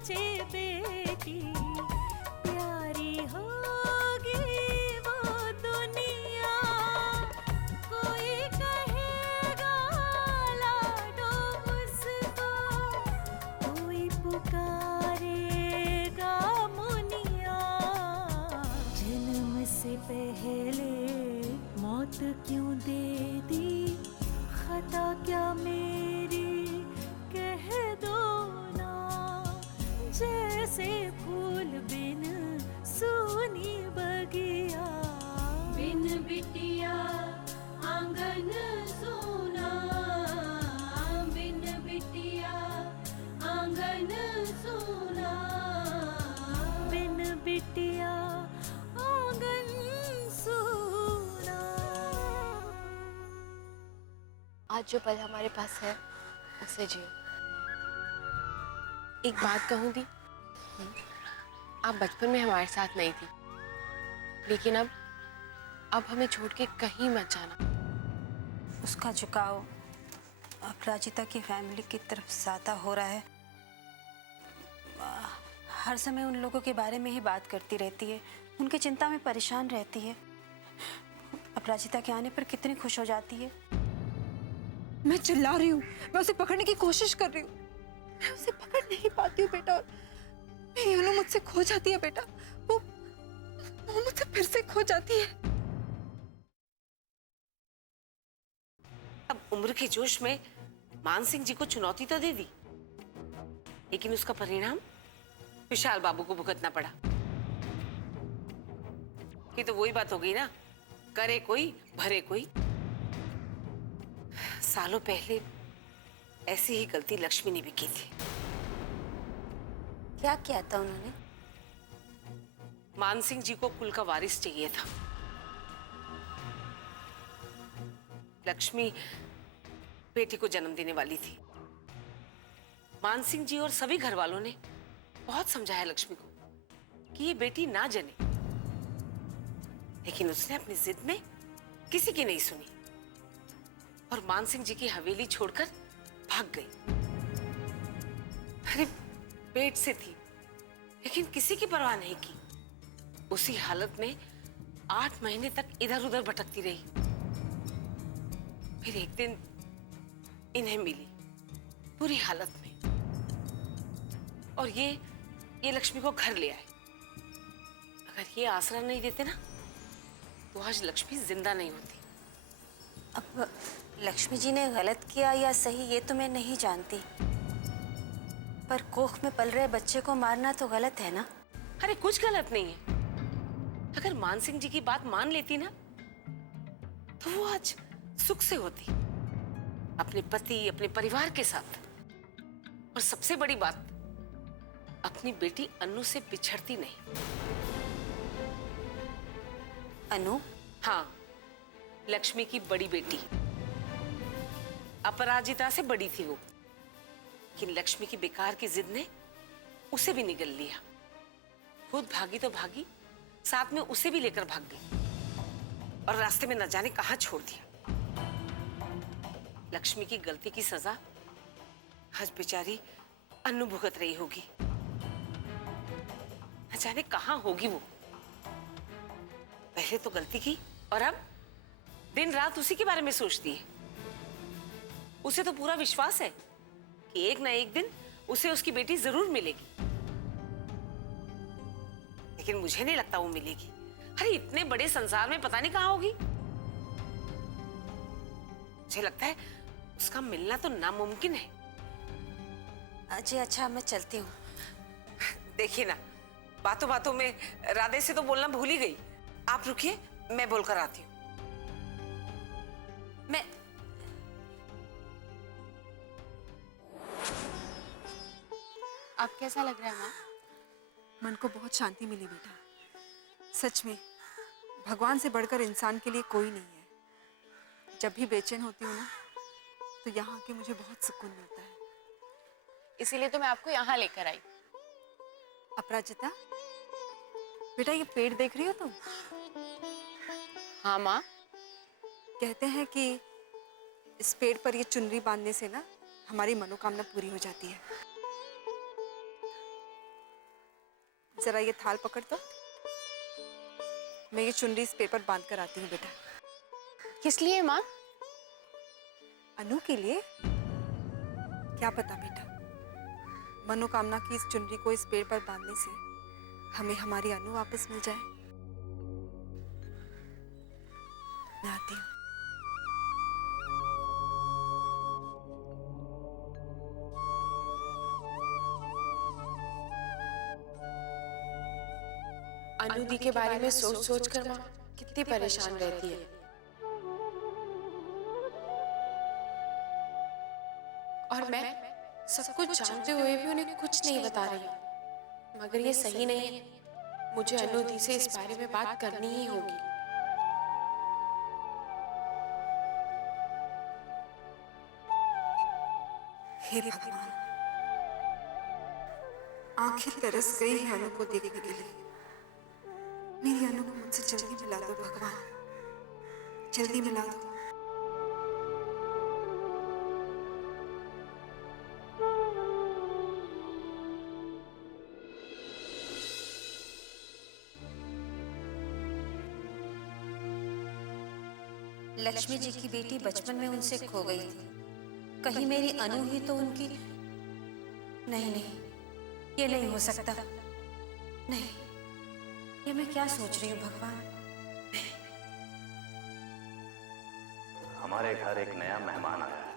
सोचे बेटी प्यारी होगी वो दुनिया, कोई कहेगा लाडो उसको, कोई पुकारेगा मुनिया। जन्म से पहले मौत क्यों दे दी, खता क्या मेरी कह दो ना। जैसे फूल बिन सूनी बगिया, बिन बिटिया आंगन सूना, बिन बिटिया आंगन सूना, बिन बिटिया आंगन सूना। आज जो पल हमारे पास है उसे जियो। एक बात कहूँ दी, आप बचपन में हमारे साथ नहीं थी, लेकिन अब हमें छोड़ के कहीं मत जाना। उसका झुकाव अपराजिता की फैमिली की तरफ ज्यादा हो रहा है। हर समय उन लोगों के बारे में ही बात करती रहती है, उनकी चिंता में परेशान रहती है। अपराजिता के आने पर कितनी खुश हो जाती है। मैं चिल्ला रही हूँ, मैं उसे पकड़ने की कोशिश कर रही हूँ, मैं उसे पकड़ नहीं पाती हूँ बेटा। और मेरी अनु मुझसे खो जाती है बेटा, वो मुझसे फिर से खो जाती है। अब उम्र के जोश में मान सिंह जी को चुनौती तो दे दी, लेकिन उसका परिणाम विशाल बाबू को भुगतना पड़ा। ये तो वही बात हो गई ना, करे कोई भरे कोई। सालों पहले ऐसी ही गलती लक्ष्मी ने भी की थी। क्या किया था उन्होंने? मान सिंह जी को कुल का वारिस चाहिए था। लक्ष्मी बेटी को जन्म देने वाली थी। मान सिंह जी और सभी घर वालों ने बहुत समझाया लक्ष्मी को कि ये बेटी ना जने, लेकिन उसने अपनी जिद में किसी की नहीं सुनी और मान सिंह जी की हवेली छोड़कर भाग गई। अरे पेट से थी, लेकिन किसी की परवाह नहीं की। उसी हालत में 8 महीने तक इधर उधर भटकती रही। फिर एक दिन इन्हें मिली बुरी हालत में, और ये लक्ष्मी को घर ले आए। अगर ये आसरा नहीं देते ना, तो आज लक्ष्मी जिंदा नहीं होती। अब लक्ष्मी जी ने गलत किया या सही ये तो मैं नहीं जानती, पर कोख में पल रहे बच्चे को मारना तो गलत है ना। अरे कुछ गलत नहीं है। अगर मान सिंह जी की बात मान लेती ना, तो वो आज सुख से होती, अपने पति अपने परिवार के साथ। और सबसे बड़ी बात, अपनी बेटी अनु से बिछड़ती नहीं। अनु? हाँ, लक्ष्मी की बड़ी बेटी। अपराजिता से बड़ी थी वो, लेकिन लक्ष्मी की बेकार की जिद ने उसे भी निगल लिया। खुद भागी तो भागी, साथ में उसे भी लेकर भाग गई और रास्ते में न जाने कहां छोड़ दिया। लक्ष्मी की गलती की सजा आज बेचारी अनु भुगत रही होगी। न जाने कहां होगी वो। पहले तो गलती की और अब दिन रात उसी के बारे में सोचती है। उसे तो पूरा विश्वास है कि एक ना एक दिन उसे उसकी बेटी जरूर मिलेगी, लेकिन मुझे नहीं लगता वो मिलेगी। अरे इतने बड़े संसार में पता नहीं कहां होगी। मुझे लगता है उसका मिलना तो नामुमकिन है। अजय अच्छा, मैं चलती हूँ। देखिए ना, बातों बातों में राधे से तो बोलना भूल ही गई। आप रुकिए, मैं बोलकर आती हूँ। मैं आप कैसा लग रहा है माँ? मन को बहुत शांति मिली बेटा। सच में भगवान से बढ़कर इंसान के लिए कोई नहीं है। जब भी बेचैन होती हूँ ना, तो यहाँ आके मुझे बहुत सुकून मिलता है। इसीलिए तो मैं आपको यहाँ लेकर आई। अपराजिता बेटा, ये पेड़ देख रही हो तुम? हाँ माँ। कहते हैं कि इस पेड़ पर ये चुनरी बांधने से ना हमारी मनोकामना पूरी हो जाती है। जरा ये थाल पकड़ दो। मैं ये चुनरी इस पेपर बांध कर आती हूँ बेटा। किस लिए माँ? अनु के लिए। क्या पता बेटा, मनोकामना की इस चुनरी को इस पेड़ पर बांधने से हमें हमारी अनु वापस मिल जाए। मैं आती हूँ। अनु दी के बारे में सोच सोच कर माँ कितनी परेशान रहती है। और मैं सब कुछ जानते हुए भी उन्हें कुछ नहीं बता रही। मगर ये सही नहीं है, मुझे अनु दी से इस बारे में बात करनी ही होगी। हे भगवान, आंखें तरस गई है अनु को देखने के लिए। मेरी अनु को मुझसे जल्दी मिला दो भगवान, जल्दी मिला दो। लक्ष्मी जी की बेटी बचपन में उनसे खो गई थी। कहीं मेरी अनु ही तो उनकी। नहीं नहीं, ये नहीं हो सकता। नहीं, ये मैं क्या सोच रही हूँ भगवान। हमारे घर एक नया मेहमान आया है।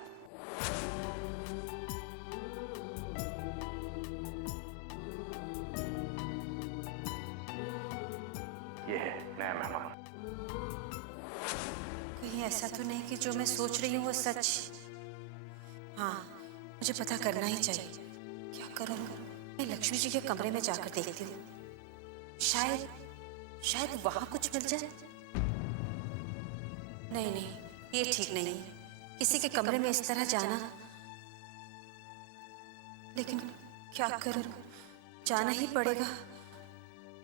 ये है नया मेहमान। कहीं ऐसा तो नहीं कि जो मैं सोच रही हूँ वो सच। हाँ, मुझे पता करना ही चाहिए। क्या करूँ? मैं लक्ष्मी जी के कमरे में जाकर देखती हूँ। शायद वहां कुछ मिल जाए। नहीं नहीं, ये ठीक नहीं। किसी के कमरे में इस तरह जाना। लेकिन क्या करूं? जाना ही पड़ेगा,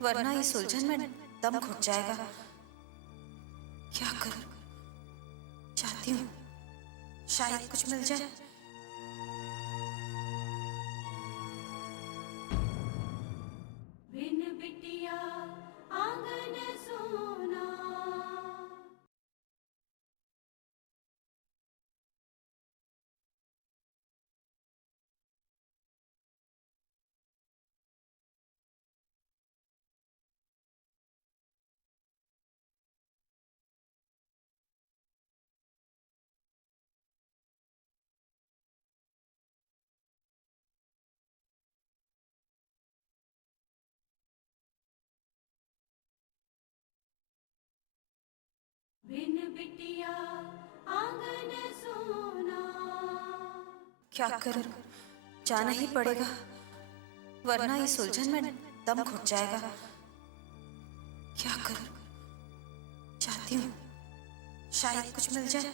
वरना इस उलझन में दम घुट जाएगा। क्या करूं? चाहती हूँ शायद कुछ मिल जाए। बिन बिटिया आंगन सोना। बिन बिटिया आंगन सोना। क्या करूं? जाना ही पड़ेगा, वरना इस उलझन में दम घुट जाएगा। क्या करूं? चाहती हूँ शायद कुछ मिल जाए।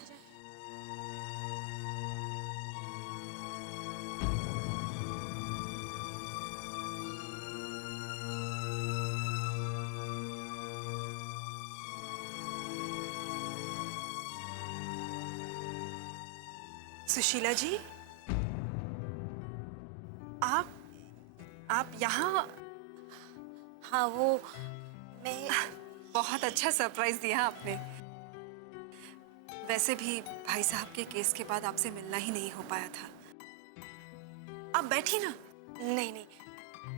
सुशीला जी, आप यहाँ? हाँ, वो मैं। बहुत अच्छा सरप्राइज दिया आपने। वैसे भी भाई साहब के केस के बाद आपसे मिलना ही नहीं हो पाया था। आप बैठी ना। नहीं नहीं,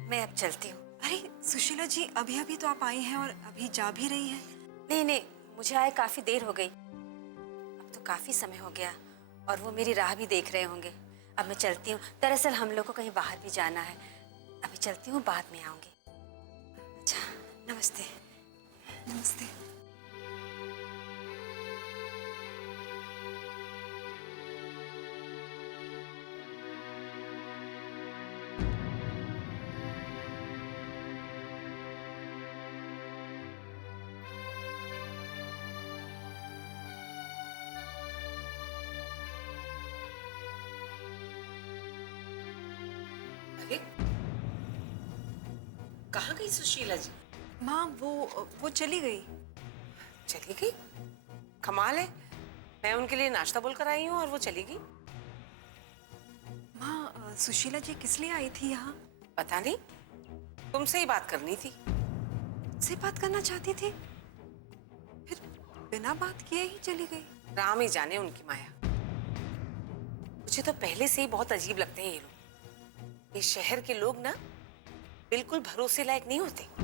मैं अब चलती हूँ। अरे सुशीला जी, अभी अभी तो आप आई हैं और अभी जा भी रही हैं। नहीं नहीं, मुझे आए काफी देर हो गई। अब तो काफी समय हो गया और वो मेरी राह भी देख रहे होंगे। अब मैं चलती हूँ। दरअसल हम लोग को कहीं बाहर भी जाना है। अभी चलती हूँ, बाद में आऊंगी। अच्छा, नमस्ते। नमस्ते। अरे कहाँ गई सुशीला जी? माँ, वो चली गई। चली गई? कमाल है, मैं उनके लिए नाश्ता बोलकर आई हूँ और वो चली गई। माँ, सुशीला जी किस लिए आई थी यहाँ? पता नहीं, तुमसे ही बात करनी थी। से बात करना चाहती थी, फिर बिना बात किए ही चली गई। राम ही जाने उनकी माया। मुझे तो पहले से ही बहुत अजीब लगते हैं ये लोग। ये शहर के लोग ना बिल्कुल भरोसे लायक नहीं होते।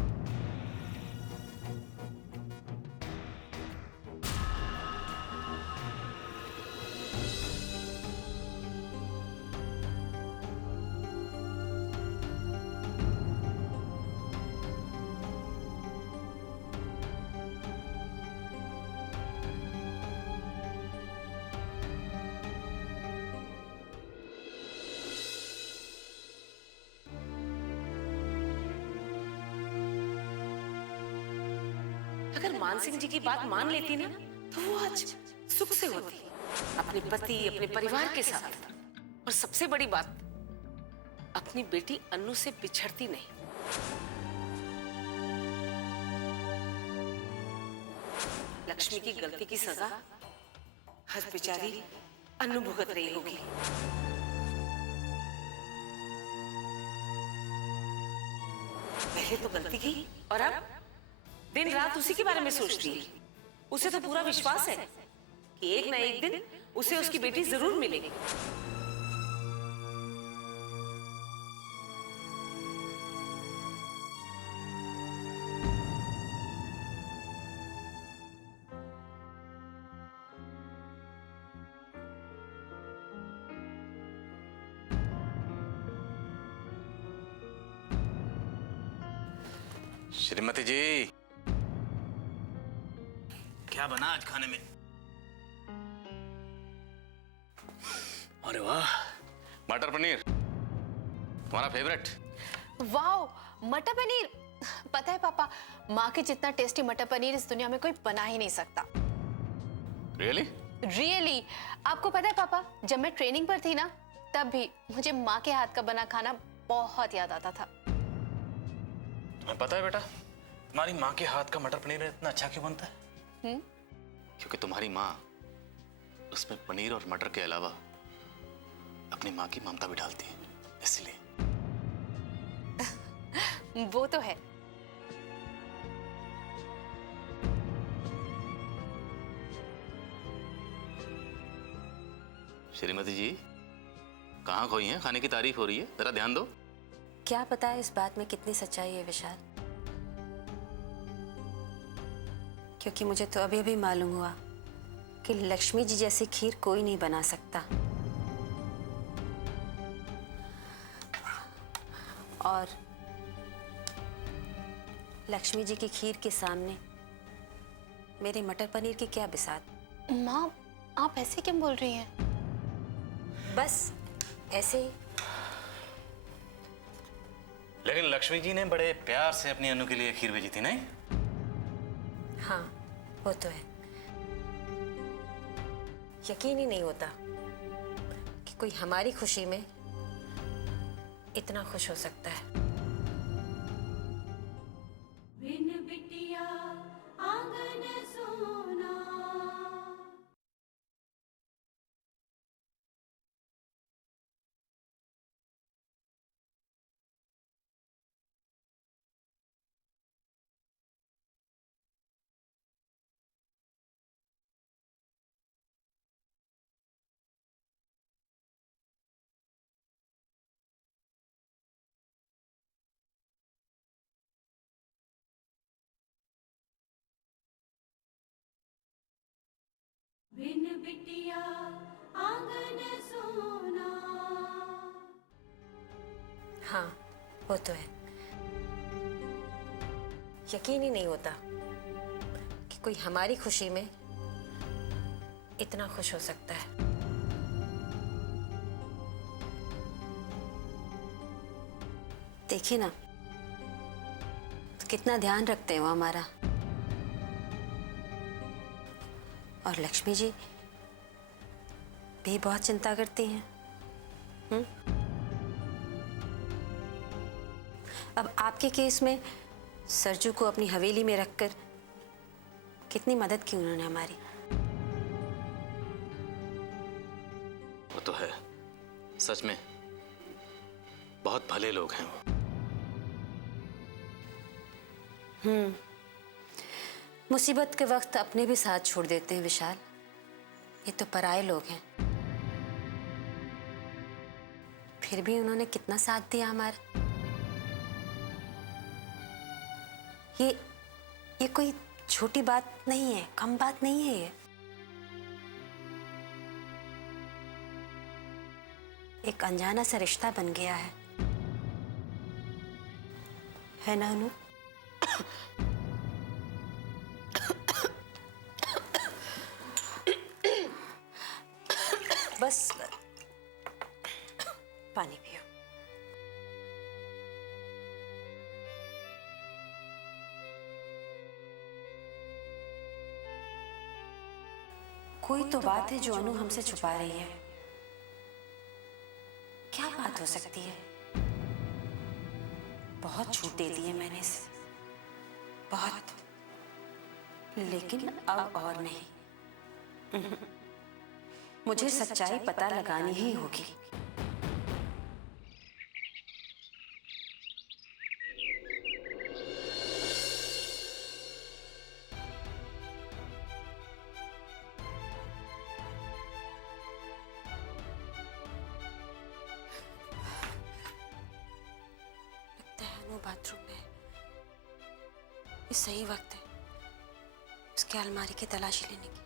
अगर मान सिंह जी की बात मान लेती ना तो वो आज सुख से होती, अपने पति अपने परिवार के साथ। और सबसे बड़ी बात, अपनी बेटी अन्नू से बिछड़ती नहीं। लक्ष्मी की गलती की सजा हर बेचारी अन्नू भुगत रही होगी। पहले तो गलती की और अब दिन रात उसी के बारे में सोचती है। उसे तो पूरा विश्वास है कि एक ना एक दिन उसे उसकी बेटी जरूर मिलेगी। श्रीमती जी, क्या बना आज खाने में? अरे वाह, मटर पनीर, तुम्हारा फेवरेट। वाओ, मटर पनीर। पता है पापा, माँ के जितना टेस्टी मटर पनीर इस दुनिया में कोई बना ही नहीं सकता। रियली? रियली। आपको पता है पापा, जब मैं ट्रेनिंग पर थी ना, तब भी मुझे माँ के हाथ का बना खाना बहुत याद आता था। तुम्हें पता है बेटा, तुम्हारी माँ के हाथ का मटर पनीर इतना अच्छा क्यों बनता है? क्योंकि तुम्हारी माँ उसमें पनीर और मटर के अलावा अपनी माँ की ममता भी डालती है, इसलिए। वो तो है। श्रीमती जी, कहाँ खोई हैं? खाने की तारीफ हो रही है, जरा ध्यान दो। क्या पता है इस बात में कितनी सच्चाई है विशाल, क्योंकि मुझे तो अभी अभी मालूम हुआ कि लक्ष्मी जी जैसी खीर कोई नहीं बना सकता। और लक्ष्मी जी की खीर के सामने मेरे मटर पनीर की क्या बिसात। माँ, आप ऐसे क्यों बोल रही हैं? बस ऐसे ही। लेकिन लक्ष्मी जी ने बड़े प्यार से अपनी अनु के लिए खीर भेजी थी, नहीं? हाँ, वो तो है। यकीन ही नहीं होता कि कोई हमारी खुशी में इतना खुश हो सकता है। बिन बिटिया आंगन सोना। बिन बिटिया आंगन सोना। हाँ, वो तो है। यकीन ही नहीं होता कि कोई हमारी खुशी में इतना खुश हो सकता है। देखिए ना, तो कितना ध्यान रखते हैं वो हमारा। और लक्ष्मी जी भी बहुत चिंता करती हैं। अब आपके केस में सरजू को अपनी हवेली में रखकर कितनी मदद की उन्होंने हमारी। वो तो है, सच में बहुत भले लोग हैं वो। मुसीबत के वक्त अपने भी साथ छोड़ देते हैं विशाल। ये तो पराये लोग हैं, फिर भी उन्होंने कितना साथ दिया हमारा। ये कोई छोटी बात नहीं है, कम बात नहीं है ये। एक अनजाना सा रिश्ता बन गया है ना अनु? बस पानी पियो। कोई तो बात है जो अनु हमसे छुपा रही है। क्या बात हो सकती है? बहुत छूट दे दी है मैंने इसे, बहुत, लेकिन अब और नहीं। मुझे सच्चाई पता लगानी ही होगी। लगता है अनु बाथरूम में है। ये सही वक्त है उसके अलमारी की तलाशी लेने की।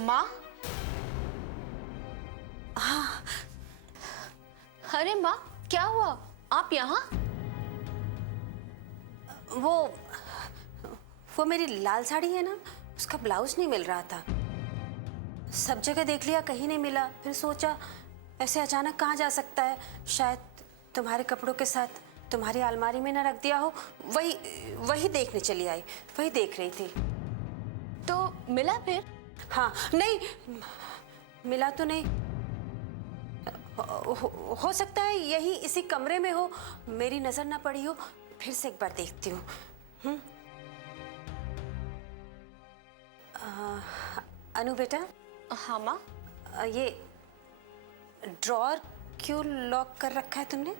माँ? अरे माँ, क्या हुआ? आप यहाँ? वो मेरी लाल साड़ी है ना, उसका ब्लाउज नहीं मिल रहा था। सब जगह देख लिया, कहीं नहीं मिला। फिर सोचा ऐसे अचानक कहाँ जा सकता है, शायद तुम्हारे कपड़ों के साथ तुम्हारी अलमारी में ना रख दिया हो। वही देखने चली आई, वही देख रही थी। तो मिला फिर? हाँ, नहीं मिला तो नहीं। हो सकता है यही इसी कमरे में हो, मेरी नजर ना पड़ी हो। फिर से एक बार देखती हूँ। अनु बेटा। हाँ माँ। ये ड्रॉअर क्यों लॉक कर रखा है तुमने?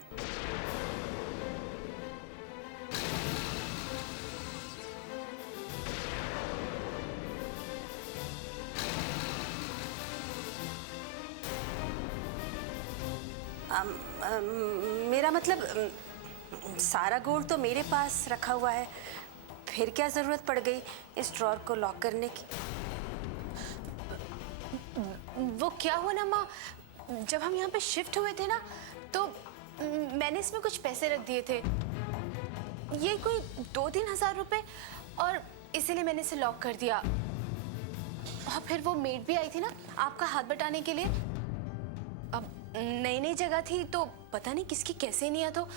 मेरा मतलब सारा गोल्ड तो मेरे पास रखा हुआ है, फिर क्या जरूरत पड़ गई इस ड्रॉअर को लॉक करने की? वो क्या हुआ ना माँ, जब हम यहाँ पे शिफ्ट हुए थे ना, तो मैंने इसमें कुछ पैसे रख दिए थे, ये कोई 2-3 हज़ार रुपए, और इसीलिए मैंने इसे लॉक कर दिया। और फिर वो मेड भी आई थी ना आपका हाथ बटाने के लिए। अब नई जगह थी तो पता नहीं किसकी कैसे नहीं, तो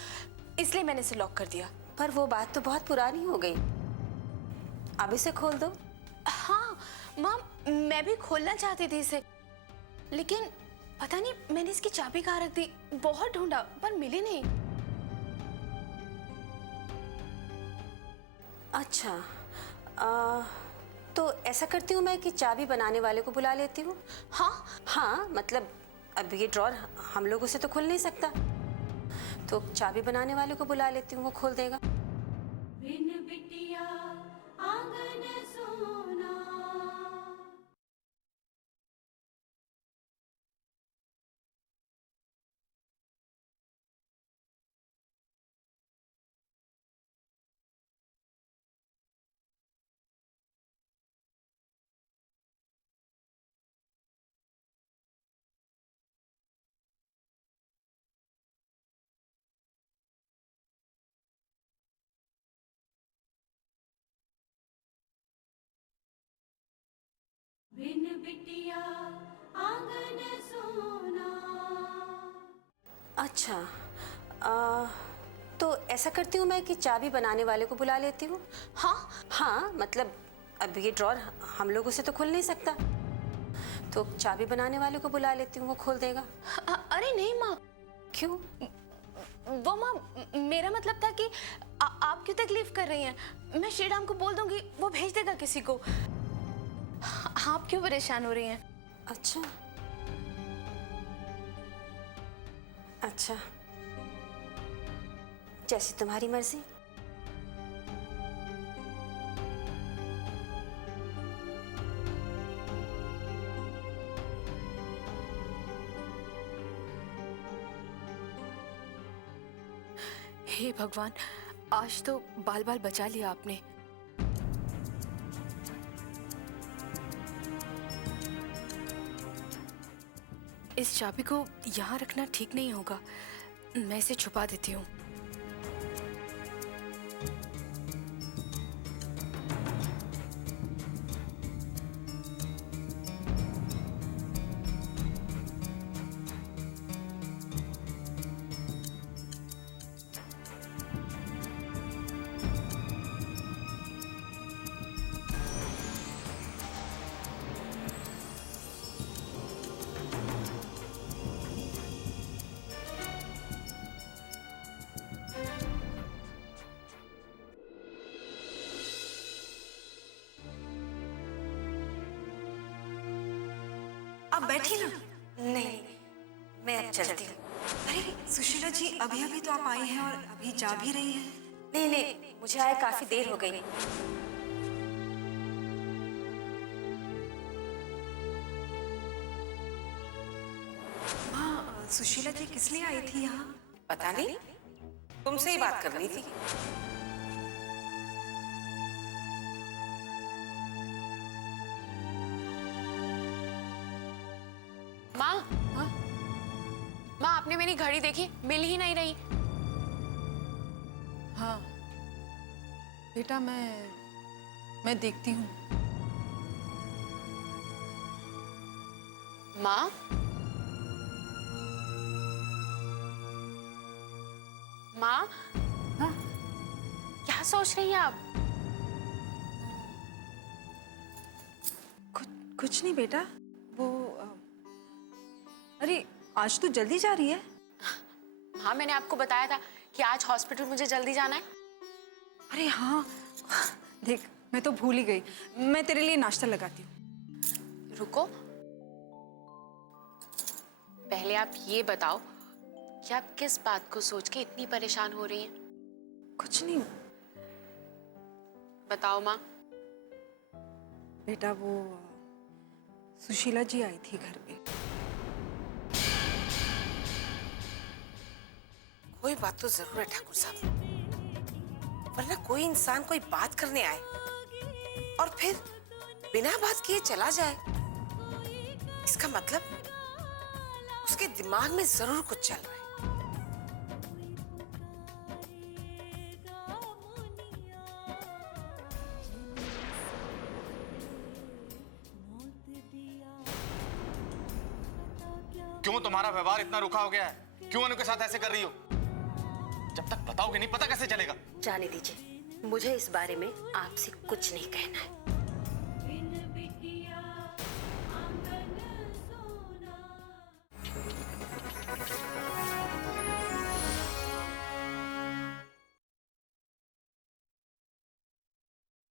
इसलिए मैंने इसे लॉक कर दिया। पर वो बात तो बहुत पुरानी हो गई, अब इसे खोल दो। हाँ माँ, मैं भी खोलना चाहती थी इसे, लेकिन पता नहीं मैंने इसकी चाबी कहाँ रख दी। बहुत ढूंढा पर मिली नहीं। अच्छा, तो ऐसा करती हूँ मैं कि चाबी बनाने वाले को बुला लेती हूँ। हाँ, मतलब अब ये ड्रॉअर हम लोगों से तो खुल नहीं सकता, तो चाबी बनाने वाले को बुला लेती हूँ, वो खोल देगा। बिन बिटिया आंगन सोना। बिन बिटिया आंगन सोना। अच्छा, तो ऐसा करती हूँ मैं कि चाबी बनाने वाले को बुला लेती हूँ। हाँ, मतलब अब ये ड्रॉअर हम लोगों से तो खुल नहीं सकता, तो चाबी बनाने वाले को बुला लेती हूँ, वो खोल देगा। अरे नहीं माँ, क्यों? वो माँ, मेरा मतलब था कि आप क्यों तकलीफ कर रही हैं? मैं श्रीराम को बोल दूंगी, वो भेज देगा किसी को। आप क्यों परेशान हो रही हैं? अच्छा अच्छा, जैसी तुम्हारी मर्जी। हे भगवान, आज तो बाल बाल बचा लिया आपने। इस चाबी को यहाँ रखना ठीक नहीं होगा, मैं इसे छुपा देती हूँ। आप बैठी ना। नहीं, मैं अब चलती हूँ। अरे सुशीला जी, अभी अभी तो आप आई हैं और अभी जा भी रही हैं। नहीं नहीं, मुझे आए काफी देर हो गई। माँ, सुशीला जी किस लिए आई थी यहाँ? पता नहीं, तुमसे ही बात करनी थी। माँ, माँ आपने मेरी घड़ी देखी? मिल ही नहीं रही। हाँ बेटा, मैं देखती हूँ। माँ, माँ, हाँ? क्या सोच रही हैं आप? कुछ नहीं बेटा, वो अरे आज तो जल्दी जा रही है। हाँ, मैंने आपको बताया था कि आज हॉस्पिटल मुझे जल्दी जाना है। अरे हाँ, देख मैं तो भूल ही गई। मैं तेरे लिए नाश्ता लगाती हूँ। रुको, पहले आप ये बताओ कि आप किस बात को सोच के इतनी परेशान हो रही हैं? कुछ नहीं बताओ माँ। बेटा, वो सुशीला जी आई थी घर पे। कोई बात तो जरूर है ठाकुर साहब, वरना कोई इंसान कोई बात करने आए और फिर बिना बात किए चला जाए, इसका मतलब उसके दिमाग में जरूर कुछ चल रहा है। क्यों तुम्हारा व्यवहार इतना रुखा हो गया है? क्यों अनु के साथ ऐसे कर रही हो? जब तक बताओगे नहीं पता कैसे चलेगा? जाने दीजिए, मुझे इस बारे में आपसे कुछ नहीं कहना है।